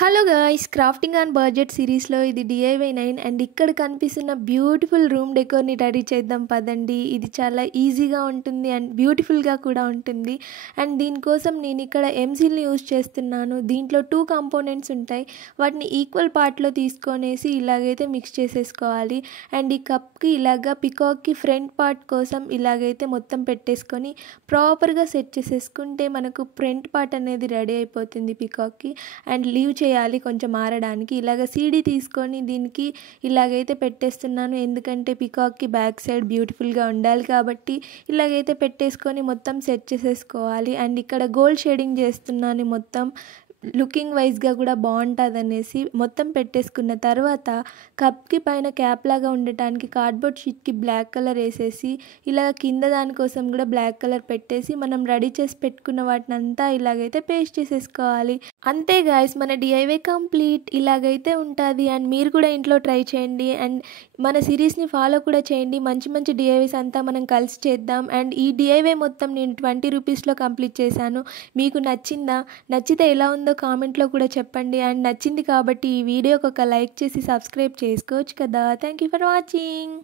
Hello guys, crafting on budget సిరీస్లో ఇది DIY 9 and ఇక్కడ కనిపిస్తున్న బ్యూటిఫుల్ రూమ్ డెకోర్ని రెడీ చేద్దాం పదండి. ఇది చాలా ఈజీగా ఉంటుంది అండ్ బ్యూటిఫుల్గా కూడా ఉంటుంది. అండ్ దీనికోసం నేను ఇక్కడ ఎంసీల్ని యూజ్ చేస్తున్నాను. దీంట్లో 2 కాంపోనెంట్స్ ఉంటాయి. వాటిని ఈక్వల్ పార్ట్లో తీసుకొనేసి ఇలాగైతే మిక్స్ చేసేసుకోవాలి. అండ్ ఈ కప్కి ఇలాగా పికాక్కి ఫ్రంట్ పార్ట్ కోసం ఇలాగైతే మొత్తం పెట్టేసుకొని ప్రాపర్గా సెట్ చేసేసుకుంటే మనకు ఫ్రంట్ పార్ట్ అనేది రెడీ అయిపోతుంది పికాక్కి. అండ్ లీవ్ చేయాలి కొంచెం ఆరడానికి. ఇలాగ సీడీ తీసుకొని దీనికి ఇలాగైతే పెట్టేస్తున్నాను, ఎందుకంటే పికాక్కి బ్యాక్ సైడ్ బ్యూటిఫుల్గా ఉండాలి కాబట్టి ఇలాగైతే పెట్టేసుకొని మొత్తం సెట్ చేసేసుకోవాలి. అండ్ ఇక్కడ గోల్డ్ షేడింగ్ చేస్తున్నాను, మొత్తం లుకింగ్ వైజ్గా కూడా బాగుంటుంది అనేసి మొత్తం పెట్టేసుకున్న తర్వాత కప్కి పైన క్యాప్ లాగా ఉండటానికి కార్డ్బోర్డ్ షీట్కి బ్లాక్ కలర్ వేసేసి ఇలా కింద దానికోసం కూడా బ్లాక్ కలర్ పెట్టేసి మనం రెడీ చేసి పెట్టుకున్న వాటిని అంతా ఇలాగైతే పేస్ట్ చేసేసుకోవాలి. అంతే గాయస్, మన DIY కంప్లీట్. ఇలాగైతే ఉంటుంది అండ్ మీరు కూడా ఇంట్లో ట్రై చేయండి అండ్ మన సిరీస్ని ఫాలో కూడా చేయండి. మంచి మంచి DIYs అంతా మనం కలిసి చేద్దాం. అండ్ ఈ DIY మొత్తం నేను 20 రూపీస్లో కంప్లీట్ చేశాను. మీకు నచ్చిందా? నచ్చితే ఎలా ఉందో కామెంట్లో కూడా చెప్పండి. అండ్ నచ్చింది కాబట్టి ఈ వీడియోకి ఒక లైక్ చేసి సబ్స్క్రైబ్ చేసుకోవచ్చు కదా. Thank you for watching.